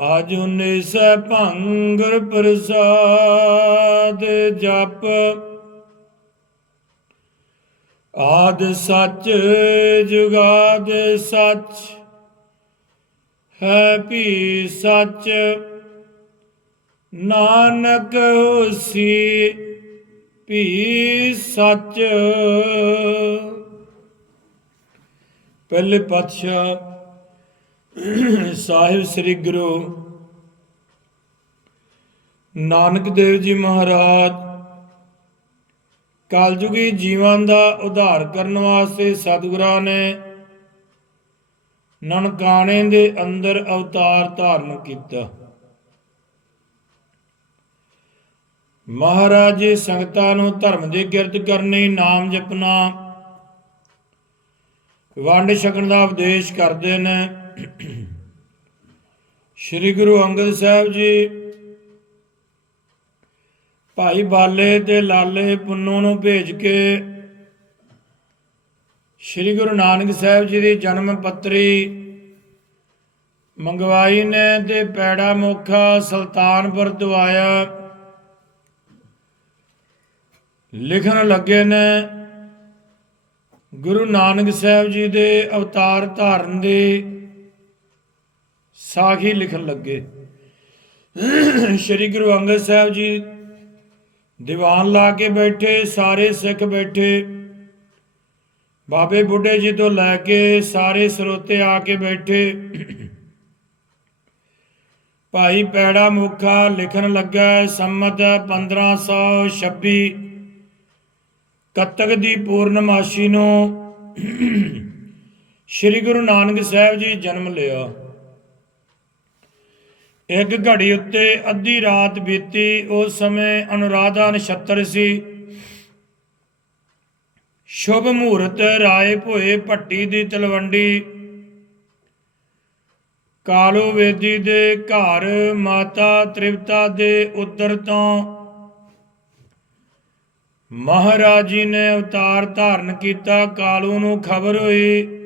ਆਜੁਨੇ ਸੈ ਭੰਗਰ ਪ੍ਰਸਾਦ ਜਪ। ਆਦ ਸੱਚ ਜੁਗਾਦ ਸੱਚ, ਹੈ ਭੀ ਸੱਚ। ਨਾਨਕ ਹੋਸੀ ਭੀ ਸੱਚ। ਪਹਿਲੇ ਪਾਤਸ਼ਾਹ ਸਾਹਿਬ ਸ੍ਰੀ ਗੁਰੂ ਨਾਨਕ ਦੇਵ ਜੀ ਮਹਾਰਾਜ, ਕਲਯੁਗੀ ਜੀਵਾਂ ਦਾ ਉਧਾਰ ਕਰਨ ਵਾਸਤੇ ਸਤਿਗੁਰਾਂ ਨੇ ਨਨਕਾਣੇ ਦੇ ਅੰਦਰ ਅਵਤਾਰ ਧਾਰਨ ਕੀਤਾ। ਮਹਾਰਾਜ ਜੀ ਸੰਗਤਾਂ ਨੂੰ ਧਰਮ ਦੀ ਕਿਰਤ ਕਰਨੀ, ਨਾਮ ਜਪਣਾ, ਵੰਡ ਛਕਣ ਦਾ ਉਪਦੇਸ਼ ਕਰਦੇ ਨੇ। ਸ੍ਰੀ ਗੁਰੂ ਅੰਗਦ ਸਾਹਿਬ ਜੀ, ਭਾਈ ਬਾਲੇ ਤੇ ਲਾਲੇ ਪੁੰਨੂ ਨੂੰ ਭੇਜ ਕੇ ਸ੍ਰੀ ਗੁਰੂ ਨਾਨਕ ਸਾਹਿਬ ਜੀ ਦੀ ਜਨਮ ਪੱਤਰੀ ਮੰਗਵਾਈ ਨੇ ਤੇ ਪੈੜਾ ਮੁਖਾ ਸੁਲਤਾਨਪੁਰ ਤੋਂ ਆਇਆ। ਲਿਖਣ ਲੱਗੇ ਨੇ, ਗੁਰੂ ਨਾਨਕ ਸਾਹਿਬ ਜੀ ਦੇ ਅਵਤਾਰ ਧਾਰਨ ਦੇ ਸਾਖੀ ਲਿਖਣ ਲੱਗੇ। ਸ੍ਰੀ ਗੁਰੂ ਅੰਗਦ ਸਾਹਿਬ ਜੀ ਦੀਵਾਨ ਲਾ ਕੇ ਬੈਠੇ, ਸਾਰੇ ਸਿੱਖ ਬੈਠੇ। ਬਾਬੇ ਬੁੱਢੇ ਜੀ ਤੋਂ ਲੈ ਕੇ ਸਾਰੇ ਸਰੋਤੇ ਆ ਕੇ ਬੈਠੇ। ਭਾਈ ਪੈੜਾ ਮੁਖਾ ਲਿਖਣ ਲੱਗਾ, ਸੰਮਤ 1526 ਕੱਤਕ ਦੀ ਪੂਰਨਮਾਸ਼ੀ ਨੂੰ ਸ੍ਰੀ ਗੁਰੂ ਨਾਨਕ ਸਾਹਿਬ ਜੀ ਜਨਮ ਲਿਆ। ਇੱਕ ਘੜੀ ਉੱਤੇ ਅੱਧੀ ਰਾਤ ਬੀਤੀ, ਉਸ ਸਮੇਂ ਅਨੁਰਾਧਾ ਨਛੱਤਰ ਸੀ। ਸ਼ੁਭ ਮਹੂਰਤ ਰਾਏ ਭੋਏ ਭੱਟੀ ਦੀ ਤਲਵੰਡੀ। ਕਾਲੋ ਵੇਦੀ ਦੇ ਘਰ ਮਾਤਾ ਤ੍ਰਿਪਤਾ ਦੇ ਉੱਤਰ ਤੋਂ। ਮਹਾਰਾਜ ਜੀ ਨੇ ਅਵਤਾਰ ਧਾਰਨ ਕੀਤਾ, ਕਾਲੂ ਨੂੰ ਖਬਰ ਹੋਈ।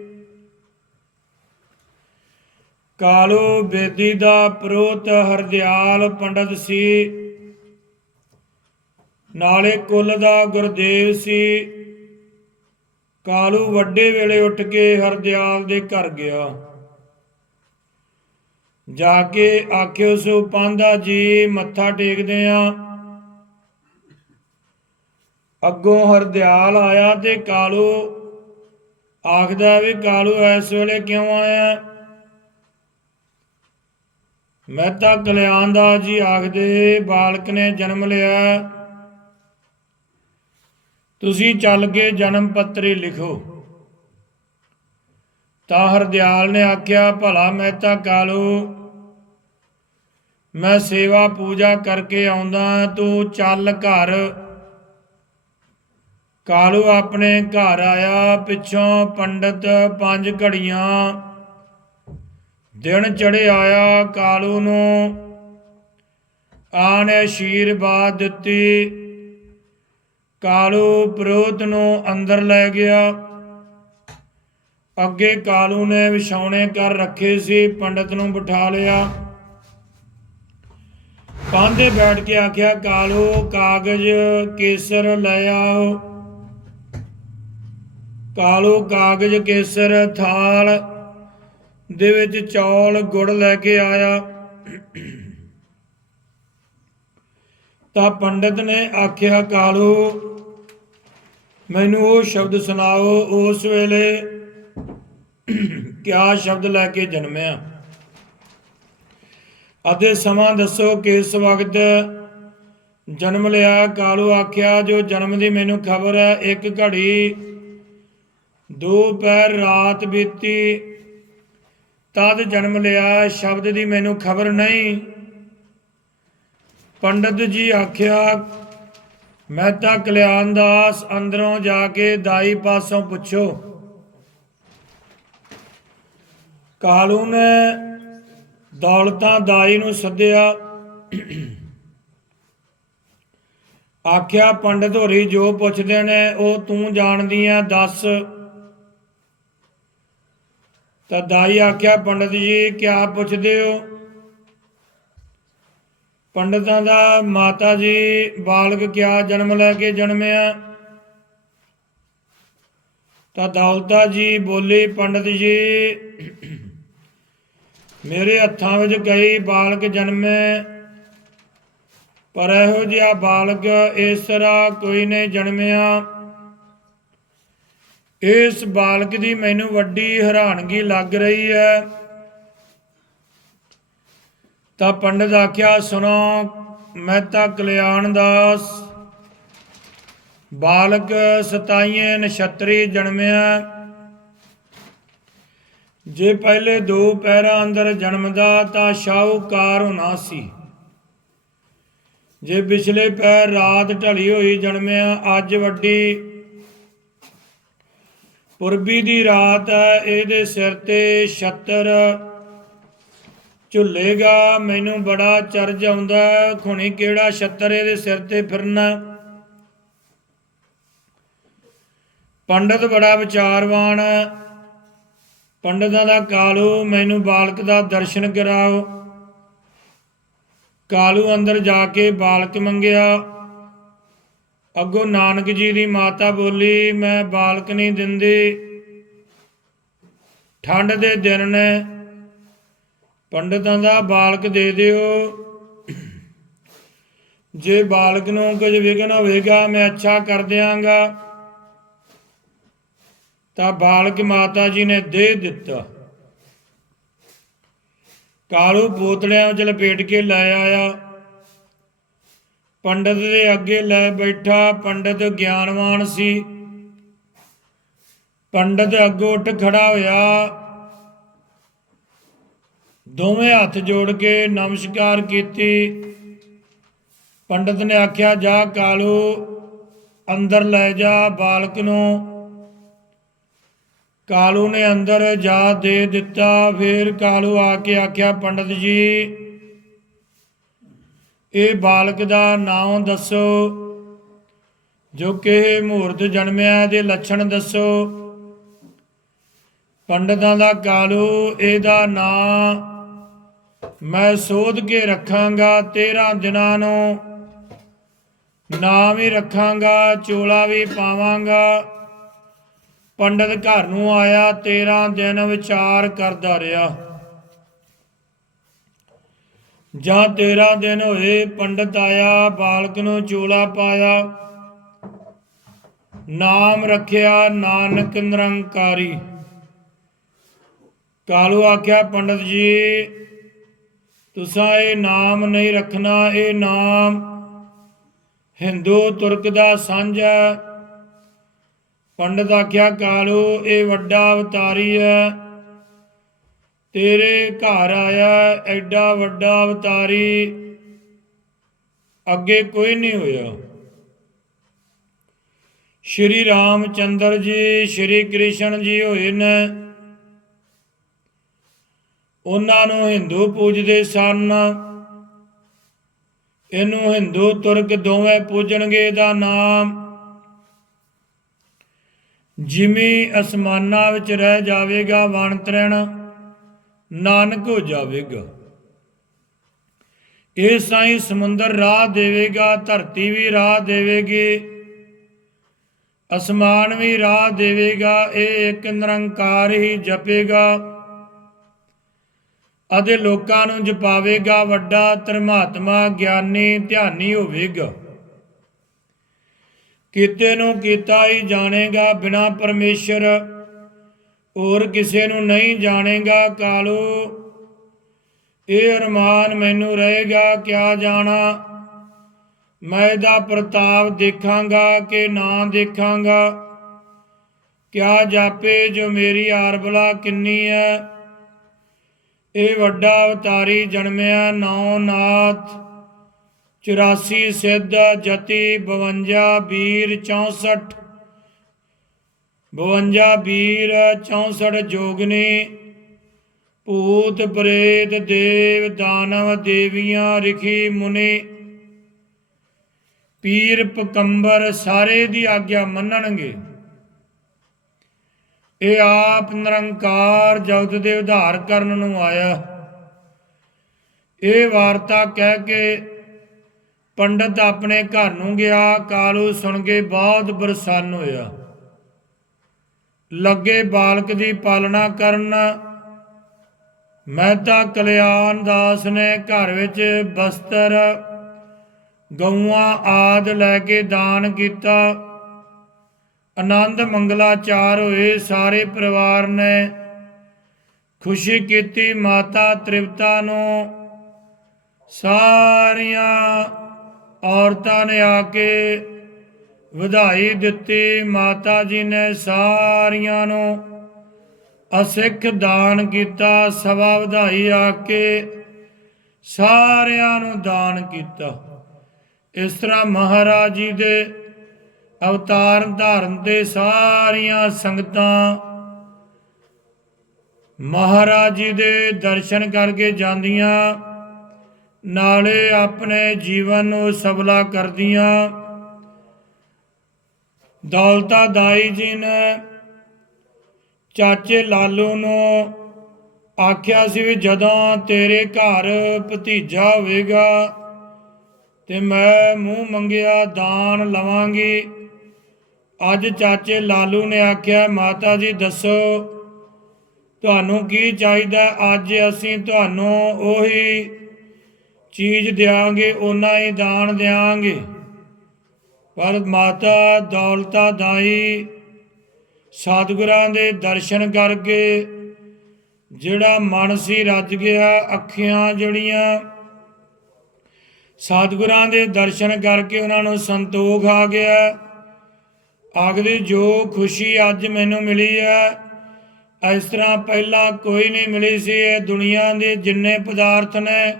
ਕਾਲੂ ਬੇਦੀ ਦਾ ਪ੍ਰੋਤ ਹਰਦਿਆਲ ਪੰਡਤ ਸੀ। ਨਾਲੇ ਕੁੱਲ ਦਾ ਗੁਰਦੇਵ ਸੀ। ਕਾਲੂ ਵੱਡੇ ਵੇਲੇ ਉੱਠ ਕੇ ਹਰਦਿਆਲ ਦੇ ਘਰ ਗਿਆ। ਜਾ ਕੇ ਆਖਿਓ, ਸੋ ਪਾਂਦਾ ਜੀ, ਮੱਥਾ ਟੇਕਦੇ ਆ। ਅੱਗੋਂ ਹਰਦਿਆਲ ਆਇਆ ਤੇ ਕਾਲੂ ਆਖਦਾ ਵੀ, ਕਾਲੂ, ਇਸ ਵੇਲੇ ਕਿਉਂ ਆਇਆ? ਮਹਿਤਾ ਕਲਿਆਣ ਦਾਸ ਜੀ ਆਖਦੇ, ਬਾਲਕ ਨੇ ਜਨਮ ਲਿਆ। ਤੁਸੀਂ ਚੱਲ ਕੇ ਜਨਮ ਪੱਤਰੀ ਲਿਖੋ। ਤਾਂ ਹਰਦਿਆਲ ਨੇ ਆਖਿਆ, ਭਲਾ ਮਹਿਤਾ ਕਾਲੂ। ਮੈਂ ਸੇਵਾ ਪੂਜਾ ਕਰਕੇ ਆਉਂਦਾ, ਤੂੰ ਚੱਲ ਘਰ। ਕਾਲੂ ਆਪਣੇ ਘਰ ਆਇਆ, ਪਿੱਛੋਂ ਪੰਡਤ ਪੰਜ ਘੜੀਆਂ ਦਿਨ ਚੜੇ ਆਇਆ ਕਾਲੂ ਨੂੰ ਆਣ ਆਸ਼ੀਰਵਾਦ ਦਿੱਤੀ। ਕਾਲੂ ਪ੍ਰੋਤ ਨੂੰ ਅੰਦਰ ਲੈ ਗਿਆ। ਅੱਗੇ ਕਾਲੂ ਨੇ ਵਿਛਾਉਣੇ ਕਰ ਰੱਖੇ ਸੀ, ਪੰਡਤ ਨੂੰ ਬਿਠਾ ਲਿਆ। ਪਾਂਦੇ ਬੈਠ ਕੇ ਆਖਿਆ, ਕਾਲੂ, ਕਾਗਜ਼, ਕੇਸਰ ਲੈ ਆਓ। ਕਾਲੂ, ਕਾਗਜ਼, ਕੇਸਰ, ਥਾਲ ਦੇ ਵਿੱਚ ਚੌਲ ਗੁੜ ਲੈ ਕੇ ਆਇਆ। ਤਾਂ ਪੰਡਤ ਨੇ ਆਖਿਆ, ਕਾਲੂ, ਮੈਨੂੰ ਉਹ ਸ਼ਬਦ ਸੁਣਾਓ, ਉਸ ਵੇਲੇ ਕਿਆ ਸ਼ਬਦ ਲੈ ਕੇ ਜਨਮਿਆ? ਅਤੇ ਸਮਾਂ ਦੱਸੋ ਕਿਸ ਵਕਤ ਜਨਮ ਲਿਆ? ਕਾਲੂ ਆਖਿਆ, ਜੋ ਜਨਮ ਦੀ ਮੈਨੂੰ ਖਬਰ ਹੈ, ਇੱਕ ਘੜੀ, ਦੋ ਪੈਰ ਰਾਤ ਬੀਤੀ ਤਦ ਜਨਮ ਲਿਆ, ਸ਼ਬਦ ਦੀ ਮੈਨੂੰ ਖਬਰ ਨਹੀਂ। ਪੰਡਤ ਜੀ ਆਖਿਆ, ਮੈਂ ਤਾਂ ਕਲਿਆਣ ਦਾਸ ਅੰਦਰੋਂ ਜਾ ਕੇ ਦਾਈ ਪਾਸੋਂ ਪੁੱਛੋ। ਕਾਲੂ ਨੇ ਦੌਲਤਾਂ ਦਾਈ ਨੂੰ ਸੱਦਿਆ। ਆਖਿਆ, ਪੰਡਤ ਹੋਰੀ ਜੋ ਪੁੱਛਦੇ ਨੇ, ਉਹ ਤੂੰ ਜਾਣਦੀ ਆ ਦੱਸ। ਤਾਂ ਦਾਈ ਆਖਿਆ, ਪੰਡਤ ਜੀ, ਕਿਆ ਪੁੱਛਦੇ ਹੋ? ਪੰਡਤਾਂ ਦਾ ਮਾਤਾ ਜੀ ਬਾਲਕ ਕਿਆ ਜਨਮ ਲੈ ਕੇ ਜਨਮਿਆ? ਤਾਂ ਦੌਲਤਾ ਜੀ ਬੋਲੀ, ਪੰਡਤ ਜੀ, ਮੇਰੇ ਹੱਥਾਂ ਵਿੱਚ ਕਈ ਬਾਲਕ ਜਨਮੇ, ਪਰ ਇਹੋ ਜਿਹਾ ਬਾਲਕ ਇਸ ਤਰ੍ਹਾਂ ਕੋਈ ਨਹੀਂ ਜਨਮਿਆ। ਇਸ ਬਾਲਕ ਦੀ ਮੈਨੂੰ ਵੱਡੀ ਹੈਰਾਨਗੀ ਲੱਗ ਰਹੀ ਹੈ। ਤਾਂ ਪੰਡਤ ਆਖਿਆ, ਸੁਣੋ ਮਹਿਤਾ ਕਲਿਆਣ ਦਾਸ ਬਾਲਕ ਸਤਾਈਏ ਨਛਤਰੀ ਜਨਮਿਆ। ਜੇ ਪਹਿਲੇ ਦੋ ਪੈਰਾਂ ਅੰਦਰ ਜਨਮਦਾ, ਤਾਂ ਸ਼ਾਹੂਕਾਰ ਹੋਣਾ ਸੀ। ਜੇ ਪਿਛਲੇ ਪੈਰ ਰਾਤ ਢਲੀ ਹੋਈ ਜਨਮਿਆ, ਅੱਜ ਵੱਡੀ ਪੁਰਬੀ ਦੀ ਰਾਤ ਹੈ, ਇਹਦੇ ਸਿਰ ਤੇ ਛੱਤਰ। ਝੁੱਲੇਗਾ, ਮੈਨੂੰ ਬੜਾ ਚਰਜ ਆਉਂਦਾ ਖੁਣੀ ਕਿਹੜਾ ਛੱਤਰ ਇਹਦੇ ਸਿਰ ਤੇ ਫਿਰਨਾ ਪੰਡਤ ਬੜਾ ਵਿਚਾਰਵਾਨ ਹੈ। ਪੰਡਤਾਂ ਦਾ ਕਾਲੂ, ਮੈਨੂੰ ਬਾਲਕ ਦਾ ਦਰਸ਼ਨ ਕਰਾਓ। ਕਾਲੂ ਅੰਦਰ ਜਾ ਕੇ ਬਾਲਕ ਮੰਗਿਆ। ਅੱਗੋਂ ਨਾਨਕ ਜੀ ਦੀ ਮਾਤਾ ਬੋਲੀ, ਮੈਂ ਬਾਲਕ ਨਹੀਂ ਦਿੰਦੀ। ਠੰਡ ਦੇ ਦਿਨ ਨੇ ਪੰਡਤਾਂ ਦਾ ਬਾਲਕ ਦੇ ਦਿਓ। ਜੇ ਬਾਲਕ ਨੂੰ ਕੁਝ ਵਿਗਨ ਹੋਵੇਗਾ, ਮੈਂ ਅੱਛਾ ਕਰ ਦਿਆਂਗਾ। ਤਾਂ ਬਾਲਕ ਮਾਤਾ ਜੀ ਨੇ ਦੇ ਦਿੱਤਾ। ਕਾਲੂ ਪੋਤਲਿਆਂ ਵਿੱਚ ਲਪੇਟ ਕੇ ਲੈ ਆਇਆ। ਪੰਡਤ ਦੇ ਅੱਗੇ ਲੈ ਬੈਠਾ, ਪੰਡਤ ਗਿਆਨਵਾਨ ਸੀ। ਪੰਡਤ ਅੱਗੋਂ ਉੱਠ ਖੜਾ ਹੋਇਆ। ਦੋਵੇਂ ਹੱਥ ਜੋੜ ਕੇ ਨਮਸਕਾਰ ਕੀਤੀ। ਪੰਡਤ ਨੇ ਆਖਿਆ, ਜਾ ਕਾਲੂ, ਅੰਦਰ ਲੈ ਜਾ ਬਾਲਕ ਨੂੰ। ਕਾਲੂ ਨੇ ਅੰਦਰ ਜਾ ਦੇ ਦਿੱਤਾ। ਫਿਰ ਕਾਲੂ ਆ ਕੇ ਆਖਿਆ, ਪੰਡਤ ਜੀ ਇਹ ਬਾਲਕ ਦਾ ਨਾਮ ਦੱਸੋ, ਜੋ ਕਿ ਮੂਰਤ ਜਨਮਿਆ ਇਹਦੇ ਲੱਛਣ ਦੱਸੋ। ਪੰਡਤਾਂ ਦਾ ਕਾਲੂ, ਇਹਦਾ ਨਾਂ ਮੈਂ ਸੋਧ ਕੇ ਰੱਖਾਂਗਾ 13 ਦਿਨਾਂ ਨੂੰ। ਨਾਮ ਹੀ ਰੱਖਾਂਗਾ, ਚੋਲਾ ਵੀ ਪਾਵਾਂਗਾ। ਪੰਡਤ ਘਰ ਨੂੰ ਆਇਆ 13 ਦਿਨ ਵਿਚਾਰ ਕਰਦਾ ਰਿਹਾ। ਜਾਂ 13 ਦਿਨ ਹੋਏ ਪੰਡਤ ਆਇਆ, ਬਾਲਕ ਨੂੰ ਚੋਲਾ ਪਾਇਆ। ਨਾਮ ਰੱਖਿਆ, ਨਾਨਕ ਨਿਰੰਕਾਰੀ। ਕਾਲੂ ਆਖਿਆ, ਪੰਡਤ ਜੀ, ਤੁਸਾਂ ਇਹ ਨਾਮ ਨਹੀਂ ਰੱਖਣਾ, ਇਹ ਨਾਮ ਹਿੰਦੂ ਤੁਰਕ ਦਾ ਸਾਂਝਾ ਪੰਡਤ ਆਖਿਆ, ਕਾਲੂ, ਇਹ ਵੱਡਾ ਅਵਤਾਰੀ ਹੈ। ਤੇਰੇ ਘਰ ਆਇਆ ਐਡਾ ਵੱਡਾ ਅਵਤਾਰੀ, ਅੱਗੇ ਕੋਈ ਨਹੀਂ ਹੋਇਆ। ਸ਼੍ਰੀ ਰਾਮ ਚੰਦਰ ਜੀ, ਸ਼੍ਰੀ ਕ੍ਰਿਸ਼ਨ ਜੀ ਹੋਏ ਨੇ। ਉਹਨਾਂ ਨੂੰ ਹਿੰਦੂ ਪੂਜਦੇ ਸਨ। ਇਹਨੂੰ ਹਿੰਦੂ ਤੁਰਕ ਦੋਵੇਂ ਪੂਜਣਗੇ ਦਾ ਨਾਮ ਜਿਵੇਂ ਅਸਮਾਨਾਂ ਵਿੱਚ ਰਹਿ ਜਾਵੇਗਾ ਵਣਤਰਣ ਨਾਨਕ ਹੋ ਜਾਵੇਗਾ। ਇਹ ਸਾਈ ਸਮੁੰਦਰ ਰਾਹ ਦੇਵੇਗਾ, ਧਰਤੀ ਵੀ ਰਾਹ ਦੇਵੇਗੀ, ਅਸਮਾਨ ਵੀ ਰਾਹ ਦੇਵੇਗਾ, ਇਹ ਇੱਕ ਨਿਰੰਕਾਰ ਹੀ ਜਪੇਗਾ। ਅਤੇ ਲੋਕਾਂ ਨੂੰ ਜਪਾਵੇਗਾ, ਵੱਡਾ ਧਰਮਾਤਮਾ ਗਿਆਨੀ ਧਿਆਨੀ ਹੋਵੇਗਾ। ਕੀਤੇ ਨੂੰ ਕੀਤਾ ਹੀ ਜਾਣੇਗਾ, ਬਿਨਾ ਪਰਮੇਸ਼ਰ ਹੋਰ ਕਿਸੇ ਨੂੰ ਨਹੀਂ ਜਾਣੇਗਾ ਕਾਲੂ। ਇਹ ਅਰਮਾਨ ਮੈਨੂੰ ਰਹੇਗਾ, ਕਿਆ ਜਾਣਾ। ਮੈਂ ਇਹਦਾ ਪ੍ਰਤਾਪ ਦੇਖਾਂਗਾ ਕਿ ਨਾ ਦੇਖਾਂਗਾ। ਕਿਆ ਜਾਪੇ ਜੋ ਮੇਰੀ ਆਰਬਲਾ ਕਿੰਨੀ ਹੈ ਇਹ ਵੱਡਾ ਅਵਤਾਰੀ ਜਨਮਿਆ ਨੌ ਨਾਥ 84 ਸਿੱਧ, ਜਤੀ 52 ਵੀਰ 64 52 ਵੀਰ 64 ਜੋਗਨੀ, ਭੂਤ ਪ੍ਰੇਤ ਦੇਵ ਦਾਨਵ ਦੇਵੀਆਂ ਰਿਖੀ ਮੁਨੀ। ਪੀਰ ਪਕੰਬਰ ਸਾਰੇ ਦੀ ਆਗਿਆ ਮੰਨਣਗੇ। ਇਹ ਆਪ ਨਿਰੰਕਾਰ ਜਗਤ ਦੇ ਉਧਾਰ ਕਰਨ ਨੂੰ ਆਇਆ। ਇਹ ਵਾਰਤਾ ਕਹਿ ਕੇ ਪੰਡਤ ਆਪਣੇ ਘਰ ਨੂੰ ਗਿਆ। ਕਾਲੂ ਸੁਣ ਕੇ ਬਹੁਤ ਬਰਸਨ ਹੋਇਆ। ਲੱਗੇ ਬਾਲਕ ਦੀ ਪਾਲਣਾ ਕਰਨ, ਮਹਿਤਾ ਕਲਿਆਣ ਦਾਸ ਨੇ ਘਰ ਵਿੱਚ ਬਸਤਰ, ਗਊਆਂ ਆਦ ਲੈ ਕੇ ਦਾਨ ਕੀਤਾ। ਆਨੰਦ ਮੰਗਲਾਚਾਰ ਹੋਏ ਸਾਰੇ ਪਰਿਵਾਰ ਨੇ। ਖੁਸ਼ੀ ਕੀਤੀ ਮਾਤਾ ਤ੍ਰਿਪਤਾ ਨੂੰ। ਸਾਰੀਆਂ ਔਰਤਾਂ ਨੇ ਆ ਕੇ ਵਧਾਈ ਦਿੱਤੀ ਮਾਤਾ ਜੀ ਨੇ ਸਾਰੀਆਂ ਨੂੰ। ਅਸਿੱਖ ਦਾਨ ਕੀਤਾ, ਸਵਾ ਵਧਾਈ ਆ ਕੇ ਸਾਰਿਆਂ ਨੂੰ ਦਾਨ ਕੀਤਾ। ਇਸ ਤਰ੍ਹਾਂ ਮਹਾਰਾਜ ਜੀ ਦੇ ਅਵਤਾਰ ਧਾਰਨ ਦੇ ਸਾਰੀਆਂ ਸੰਗਤਾਂ ਮਹਾਰਾਜ ਜੀ ਦੇ ਦਰਸ਼ਨ ਕਰਕੇ ਜਾਂਦੀਆਂ, ਨਾਲੇ ਆਪਣੇ ਜੀਵਨ ਨੂੰ ਸਬਲਾ ਕਰਦੀਆਂ। ਦੌਲਤਾ ਦਾਈ ਜੀ ਨੇ ਚਾਚੇ ਲਾਲੂ ਨੂੰ ਆਖਿਆ ਸੀ ਵੀ ਜਦੋਂ ਤੇਰੇ ਘਰ ਭਤੀਜਾ ਹੋਵੇਗਾ ਤੇ ਮੈਂ ਮੂੰਹ ਮੰਗਿਆ ਦਾਨ ਲਵਾਂਗੀ। ਅੱਜ ਚਾਚੇ ਲਾਲੂ ਨੇ ਆਖਿਆ, ਮਾਤਾ ਜੀ ਦੱਸੋ, ਤੁਹਾਨੂੰ ਕੀ ਚਾਹੀਦਾ? ਅੱਜ ਅਸੀਂ ਤੁਹਾਨੂੰ ਉਹੀ ਚੀਜ਼ ਦਿਆਂਗੇ ਉਹਨਾਂ ਹੀ ਦਾਨ ਦਿਆਂਗੇ। ਪਰ ਮਾਤਾ ਦੌਲਤਾ ਦਾਈ ਸਤਿਗੁਰਾਂ ਦੇ ਦਰਸ਼ਨ ਕਰਕੇ ਜਿਹੜਾ ਮਨ ਸੀ ਰੱਜ ਗਿਆ, ਅੱਖੀਆਂ ਜਿਹੜੀਆਂ ਸਤਿਗੁਰਾਂ ਦੇ ਦਰਸ਼ਨ ਕਰਕੇ ਉਹਨਾਂ ਨੂੰ ਸੰਤੋਖ ਆ ਗਿਆ। ਆਖਦੇ, ਜੋ ਖੁਸ਼ੀ ਅੱਜ ਮੈਨੂੰ ਮਿਲੀ ਹੈ, ਇਸ ਤਰ੍ਹਾਂ ਪਹਿਲਾਂ ਕੋਈ ਨਹੀਂ ਮਿਲੀ ਸੀ। ਇਹ ਦੁਨੀਆ ਦੇ ਜਿੰਨੇ ਪਦਾਰਥ ਨੇ,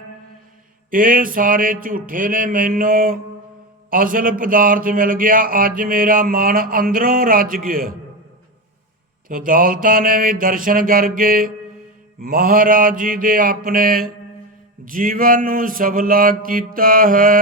ਇਹ ਸਾਰੇ ਝੂਠੇ ਨੇ ਮੈਨੂੰ। ਅਸਲ ਪਦਾਰਥ ਮਿਲ ਗਿਆ, ਅੱਜ ਮੇਰਾ ਮਨ ਅੰਦਰੋਂ ਰੱਜ ਗਿਆ। ਤੋ ਦੌਲਤਾਂ ਨੇ ਵੀ ਦਰਸ਼ਨ ਕਰਕੇ ਮਹਾਰਾਜ ਜੀ ਦੇ ਆਪਣੇ ਜੀਵਨ ਨੂੰ ਸਫਲਾ ਕੀਤਾ ਹੈ।